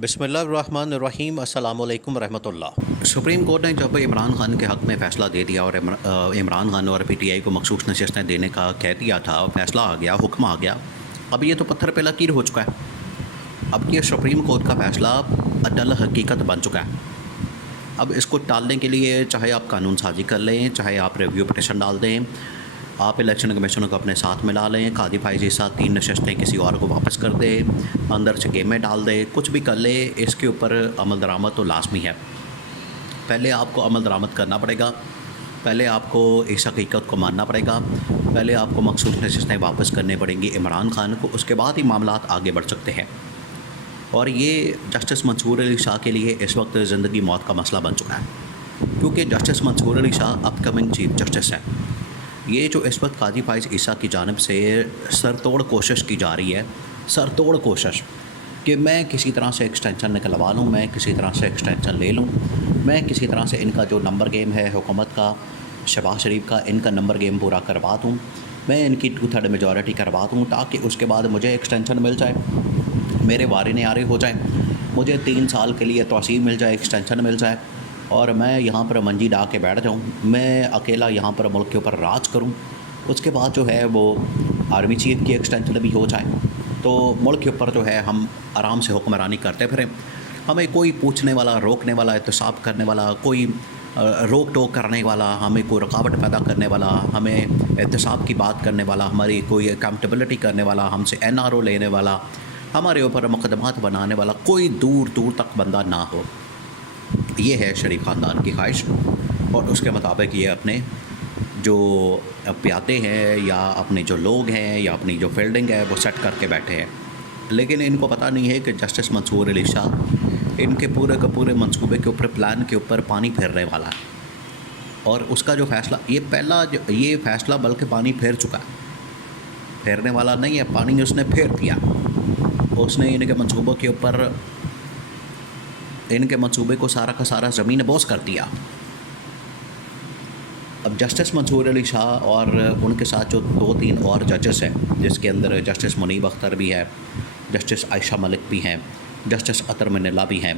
बिस्मिल्लाहिर्रहमानिर्रहीम अस्सलामु अलैकुम रहमतुल्लाह। सुप्रीम कोर्ट ने जब इमरान खान के हक़ में फ़ैसला दे दिया और इमरान खान और पीटीआई को मखसूस नशस्तें देने का कह दिया था, फ़ैसला आ गया, हुक्म आ गया। अब ये तो पत्थर पे लकीर हो चुका है। अब ये सुप्रीम कोर्ट का फ़ैसला अटल हकीकत बन चुका है। अब इसको टालने के लिए चाहे आप कानून साजी कर लें, चाहे आप रिव्यू पिटिशन डाल दें, आप इलेक्शन कमीशन को अपने साथ मिला लें, कादी फाइज के साथ 3 नशस्तें किसी और को वापस कर दे, अंदर से गेम में डाल दे, कुछ भी कर ले, इसके ऊपर अमल दरामद तो लाजमी है। पहले आपको अमल दरामद करना पड़ेगा, पहले आपको इस हकीकत को मानना पड़ेगा, पहले आपको मखसूस नशस्तें वापस करनी पड़ेंगी इमरान खान को, उसके बाद ही मामलात आगे बढ़ सकते हैं। और ये जस्टिस मंसूर अली शाह के लिए इस वक्त ज़िंदगी मौत का मसला बन चुका है, क्योंकि justice Mansoor Ali Shah upcoming chief justice है। ये जो इस वक्त कादी फाइज ईसा की जानिब से सरतोड़ कोशिश की जा रही है, सरतोड़ कोशिश कि मैं किसी तरह से एक्सटेंशन निकलवा लूँ, मैं किसी तरह से एक्सटेंशन ले लूँ, मैं किसी तरह से इनका जो नंबर गेम है हुकूमत का, शहबाज शरीफ का, इनका नंबर गेम पूरा करवा दूँ, मैं इनकी 2/3 मेजॉरिटी करवा दूँ, ताकि उसके बाद मुझे एक्सटेंशन मिल जाए, मेरे वारिन यारी हो जाए, मुझे 3 साल के लिए तोसीर मिल जाए, एक्सटेंशन मिल जाए और मैं यहाँ पर मंजी डा के बैठ जाऊँ, मैं अकेला यहाँ पर मुल्क के ऊपर राज करूँ। उसके बाद जो है वो आर्मी चीफ की एक्सटेंशन भी हो जाए, तो मुल्क के ऊपर जो है हम आराम से हुक्मरानी करते फिरें। हमें कोई पूछने वाला, रोकने वाला, एहतसाब करने वाला, कोई रोक टोक करने वाला, हमें कोई रुकावट पैदा करने वाला, हमें एहतसाब की बात करने वाला, हमारी कोई अकाउंटेबिलिटी करने वाला, हमसे NRO लेने वाला, हमारे ऊपर मुकदमात बनाने वाला कोई दूर दूर तक बंदा ना हो। ये है शरीफ ख़ानदान की ख्वाहिश, और उसके मुताबिक ये अपने जो प्यादे हैं या अपने जो लोग हैं या अपनी जो फील्डिंग है वो सेट करके बैठे हैं। लेकिन इनको पता नहीं है कि जस्टिस मंसूर अली शाह इनके पूरे के पूरे मंसूबे के ऊपर, प्लान के ऊपर पानी फेरने वाला है। और उसका जो फ़ैसला, ये फ़ैसला बल्कि पानी फेर चुका है, फेरने वाला नहीं है, पानी उसने फेर दिया। उसने इनके मंसूबों के ऊपर, इनके मंसूबे को सारा का सारा ज़मीन बोस कर दिया। अब जस्टिस मंसूर अली शाह और उनके साथ जो 2-3 और जजेस हैं, जिसके अंदर जस्टिस मुनीब अख्तर भी है, जस्टिस आयशा मलिक भी हैं, जस्टिस अतर मनिल्ला भी हैं,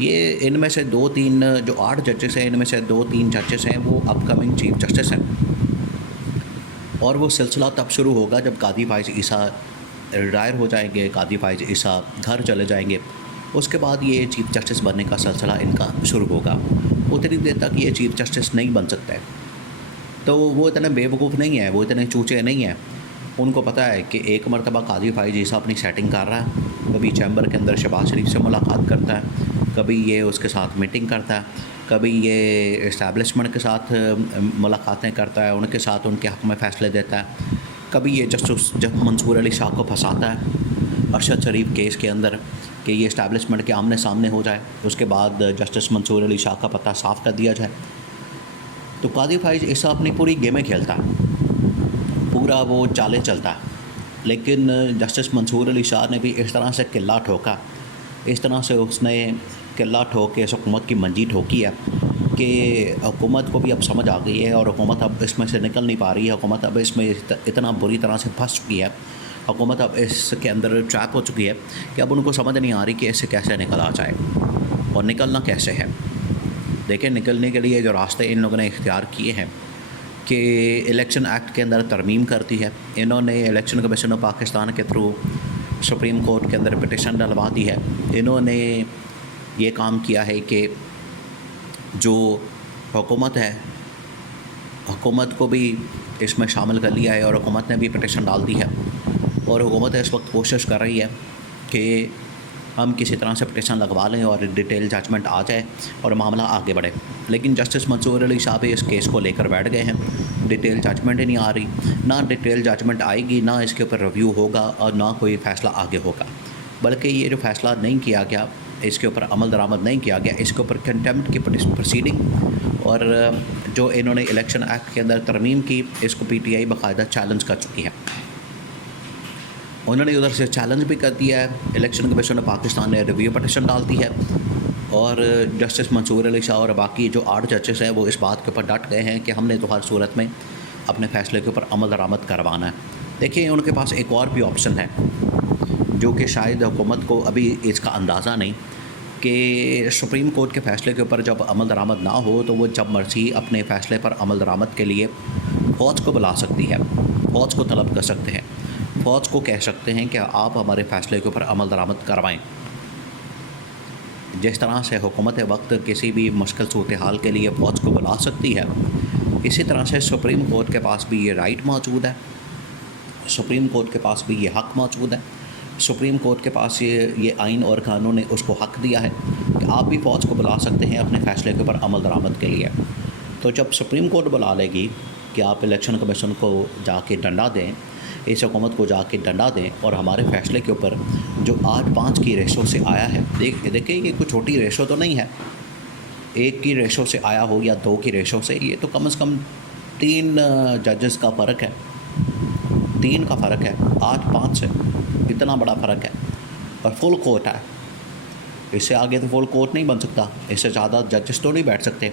ये इनमें से 2-3 जो 8 जजेस हैं, इनमें से 2-3 जजेस हैं वो अपकमिंग चीफ जस्टिस हैं। और वो सिलसिला तब शुरू होगा जब कादी फाइज ईसा रिटायर हो जाएंगे, कादी फाइज ईसा घर चले जाएंगे, उसके बाद ये चीफ जस्टिस बनने का सिलसिला इनका शुरू होगा। उतनी देर तक ये चीफ जस्टिस नहीं बन सकता है। तो वो इतने बेवकूफ़ नहीं है, वो इतने चूचे नहीं हैं। उनको पता है कि एक मरतबा कादी फाइज ईसा अपनी सेटिंग कर रहा है, कभी चैम्बर के अंदर शहबाज शरीफ से मुलाकात करता है, कभी ये उसके साथ मीटिंग करता है, कभी ये इस्टेब्लिशमेंट के साथ मुलाकातें करता है, उनके साथ उनके हक़ में फ़ैसले देता है, कभी ये जस्टिस मंसूर अली शाह को फंसाता है अरशद शरीफ केस के अंदर कि ये इस्टेब्लिशमेंट के आमने सामने हो जाए, उसके बाद जस्टिस मंसूर अली शाह का पता साफ़ कर दिया जाए। तो कादी फाइज ईसा अपनी पूरी गेमें खेलता है, पूरा वो चालें चलता है। लेकिन जस्टिस मंसूर अली शाह ने भी इस तरह से किला ठोका, इस तरह से उसने किला ठोक के इस हुकूमत की मंजी ठोकी है कि हुकूमत को भी अब समझ आ गई है और हुकूमत अब इसमें से निकल नहीं पा रही है। हुकूमत अब इसमें इतना बुरी तरह से फंस चुकी है, हुकूमत अब इसके अंदर ट्रैप हो चुकी है कि अब उनको समझ नहीं आ रही कि इससे कैसे निकला जाए और निकलना कैसे है। देखिए, निकलने के लिए जो रास्ते इन लोगों ने इख्तियार किए हैं कि इलेक्शन एक्ट के अंदर तरमीम कर दी है, इन्होंने इलेक्शन कमीशन ऑफ पाकिस्तान के थ्रू सुप्रीम कोर्ट के अंदर पिटिशन डलवा दी है, इन्होंने ये काम किया है कि जो हुकूमत है, हुकूमत को भी इसमें शामिल कर लिया है और हुकूमत ने भी पिटिशन डाल दी है। और हुकूमत इस वक्त कोशिश कर रही है कि हम किसी तरह से पिटिशन लगवा लें और डिटेल जजमेंट आ जाए और मामला आगे बढ़े। लेकिन जस्टिस मंसूर अली शाह भी इस केस को लेकर बैठ गए हैं, डिटेल जजमेंट ही नहीं आ रही, ना डिटेल जजमेंट आएगी, ना इसके ऊपर रिव्यू होगा और ना कोई फ़ैसला आगे होगा। बल्कि ये जो फ़ैसला नहीं किया गया, इसके ऊपर अमल दरामद नहीं किया गया, इसके ऊपर कंटेम्प्ट की प्रोसीडिंग और जो इन्होंने इलेक्शन एक्ट के अंदर तरमीम की, इसको PTI बाकायदा चैलेंज कर चुकी है। उन्होंने उधर से चैलेंज भी कर दिया है, इलेक्शन कमीशन ऑफ पाकिस्तान ने रिव्यू पटिशन डाल दी है और जस्टिस मंसूर अली शाह और बाकी जो 8 जजेस हैं वो इस बात के ऊपर डट गए हैं कि हमने तो हर सूरत में अपने फ़ैसले के ऊपर अमल दरामद करवाना है। देखिए, उनके पास एक और भी ऑप्शन है जो कि शायद हुकूमत को अभी इसका अंदाज़ा नहीं, कि सुप्रीम कोर्ट के फ़ैसले के ऊपर जब अमल दरामद ना हो तो वो जब मर्ज़ी अपने फ़ैसले पर अमल दरामद के लिए फ़ौज को बुला सकती है, फ़ौज को तलब कर सकते हैं, फ़ौज को कह सकते हैं कि आप हमारे फ़ैसले के ऊपर अमल दरामद करवाएँ। जिस तरह से हुकूमत वक्त किसी भी मुश्किल सूरत हाल के लिए फ़ौज को बुला सकती है, इसी तरह से सुप्रीम कोर्ट के पास भी ये राइट मौजूद है, सुप्रीम कोर्ट के पास भी ये हक़ मौजूद है। सुप्रीम कोर्ट के पास ये आइन और कानून ने उसको हक़ दिया है कि आप भी फ़ौज को बुला सकते हैं अपने फ़ैसले के ऊपर अमल दरामद के लिए। तो जब सुप्रीम कोर्ट बुला लेगी कि आप इलेक्शन कमीशन को जाके डंडा दें, इस हुकूमत को जाके डंडा दें और हमारे फ़ैसले के ऊपर जो 8-5 की रेशो से आया है, देखिए ये कोई छोटी रेशो तो नहीं है, 1 की रेशो से आया हो या 2 की रेशो से, ये तो कम से कम 3 जजेस का फ़र्क है, 3 का फ़र्क है 8-5 से, इतना बड़ा फ़र्क है। और फुल कोर्ट है, इससे आगे तो फुल कोर्ट नहीं बन सकता, इससे ज़्यादा जजेस तो नहीं बैठ सकते।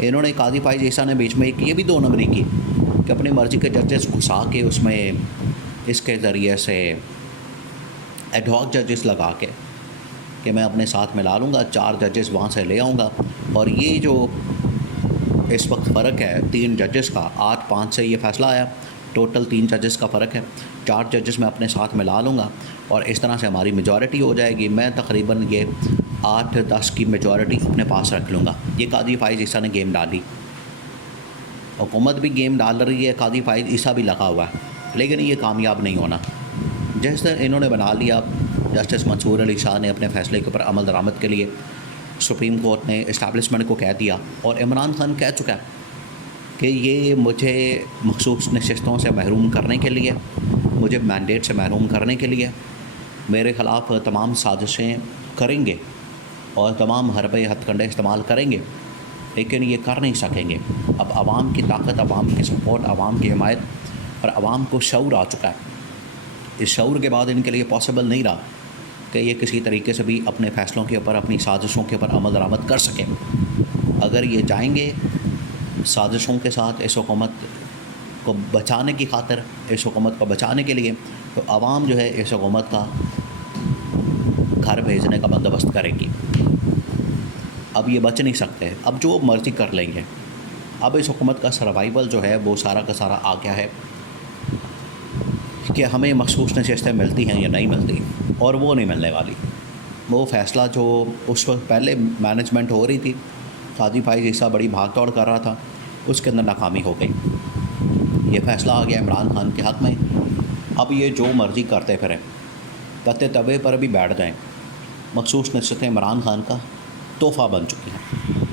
इन्होंने काजी फाइज ईसा ने बीच में एक ये भी 2 नंबरी की कि अपनी मर्ज़ी के जजेस घुसा के उसमें इसके ज़रिए से एडहॉक जजेस लगा के कि मैं अपने साथ मिला लूँगा, 4 जजेस वहाँ से ले आऊँगा। और ये जो इस वक्त फ़र्क है 3 जजेस का, 8-5 से ये फ़ैसला आया, टोटल 3 जजेस का फ़र्क है, 4 जजेस मैं अपने साथ मिला लूँगा और इस तरह से हमारी मेजॉरिटी हो जाएगी। मैं तकरीबन ये 8-10 की मेजॉरिटी अपने पास रख लूँगा। ये काजी फाइज ईसा ने गेम डाली, हुकूमत भी गेम डाल रही है, काजी फाइज ईसा भी लगा हुआ है, लेकिन ये कामयाब नहीं होना। जैसे इन्होंने बना लिया, जस्टिस मंसूर अली शाह ने अपने फ़ैसले के ऊपर अमल दरामद के लिए सुप्रीम कोर्ट ने इस्टेब्लिशमेंट को कह दिया और इमरान खान कह चुका है कि ये मुझे मखसूस नशिस्तों से महरूम करने के लिए, मुझे मैंडेट से महरूम करने के लिए मेरे ख़िलाफ़ तमाम साजिशें करेंगे और तमाम हरबे हथकंडे इस्तेमाल करेंगे, लेकिन ये कर नहीं सकेंगे। अब आवाम की ताकत, आवाम की सपोर्ट, आवाम की हिमायत और आवाम को शऊर आ चुका है। इस शऊर के बाद इनके लिए पॉसिबल नहीं रहा कि ये किसी तरीके से भी अपने फ़ैसलों के ऊपर, अपनी साजिशों के ऊपर अमल दरामद कर सकें। अगर ये जाएंगे साजिशों के साथ इस हुकूमत को बचाने की खातिर, इस हुकूमत को बचाने के लिए, तो आवाम जो है इस हुकूमत का घर भेजने का बंदोबस्त करेगी। अब ये बच नहीं सकते, अब जो मर्ज़ी कर लेंगे। अब इस हुकूमत का सर्वाइवल जो है वो सारा का सारा आ गया है कि हमें मखसूस नशिस्तें मिलती हैं या नहीं मिलती, और वो नहीं मिलने वाली। वो फ़ैसला जो उस वक्त पहले मैनेजमेंट हो रही थी, काजी फाइज ईसा बड़ी भाग दौड़ कर रहा था, उसके अंदर नाकामी हो गई। ये फ़ैसला आ गया इमरान खान के हक़ में। अब ये जो मर्ज़ी करते फिरें, तत्ते तवे पर भी बैठ जाएं, मखसूस नशिस्तें इमरान खान का तोहफ़ा बन चुकी हैं।